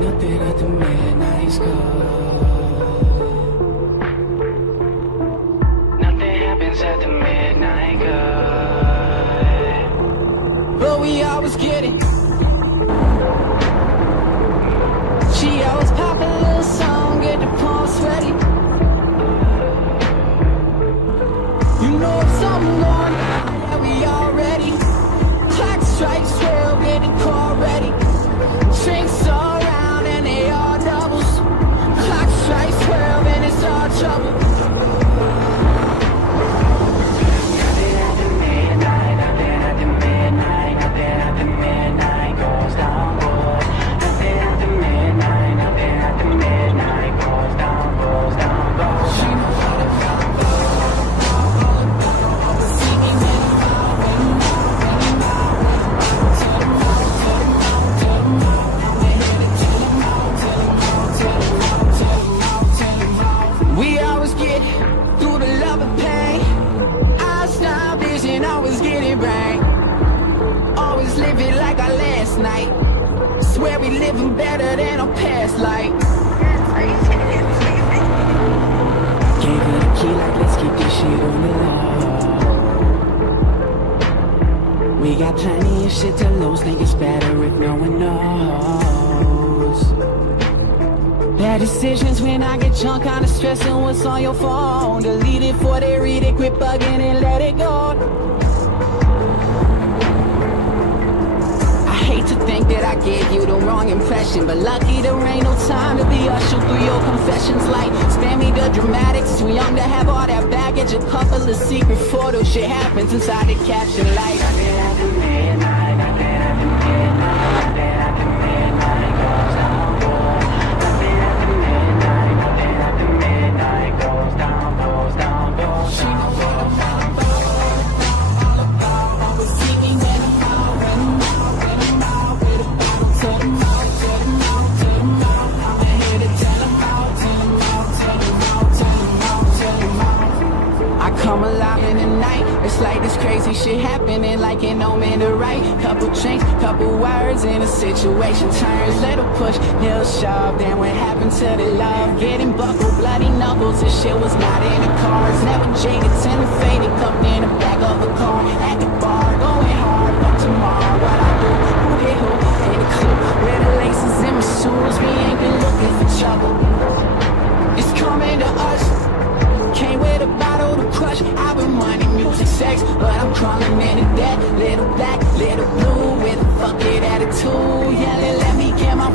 Nothing at the midnight sky. Nothing happens at the midnight sky. But we always get it. She always pop a little song, get the palms sweaty. You know if something going on, yeah, we all ready. Clock strikes 12, get the car ready. Drinks all around and they all doubles. Clock strikes 12 and it's all trouble. Nothing at the midnight, nothing at the midnight, nothing at the midnight goes down good. Nothing at the midnight, nothing at the midnight goes down, goes down, goes. She knows how to through the love and pain. Eyes now vision, always get it right. Always live it like our last night. Swear we living better than our past life. Gave her the key like let's keep this shit on the low. We got plenty of shit to lose, think it's better if no one knows. Bad decisions when I get drunk, kinda stressing what's on your phone. Delete it before they read it, quit bugging and let it go. I hate to think that I gave you the wrong impression, but lucky there ain't no time to be ushered through your confessions. Like, spare me the dramatics, too young to have all that baggage. A couple of secret photos, shit happens inside the caption. Like, nothing at the midnight, nothing at the midnight, nothing at the midnight goes down. She knows what I'm all about. Always singing when I'm out, when I'm out, when I'm out with a bottle. To the mouth, to the mouth, to the mouth. I'm here to tell them out, to the mouth, to the mouth, to the mouth, to the mouth. I come alive in the night. It's like this crazy shit happening, like it no man to right. Couple drinks, couple words, and a situation turns. Little push, little shove. Then what happened to the love? Getting buckled, bloody knuckles. This shit was not in the cards. Never jaded, tender faded, cupped in the back of a car. At the bar, going hard. Fuck tomorrow, what I do? Who hit who? Ain't a clue. Where the laces in my shoes? We ain't been looking for trouble. It's coming to us. Came with a bottle to crush. I've been running music sex, but I'm crawling into debt. Little black, little blue, with a fuck it attitude. Yelling, let me get my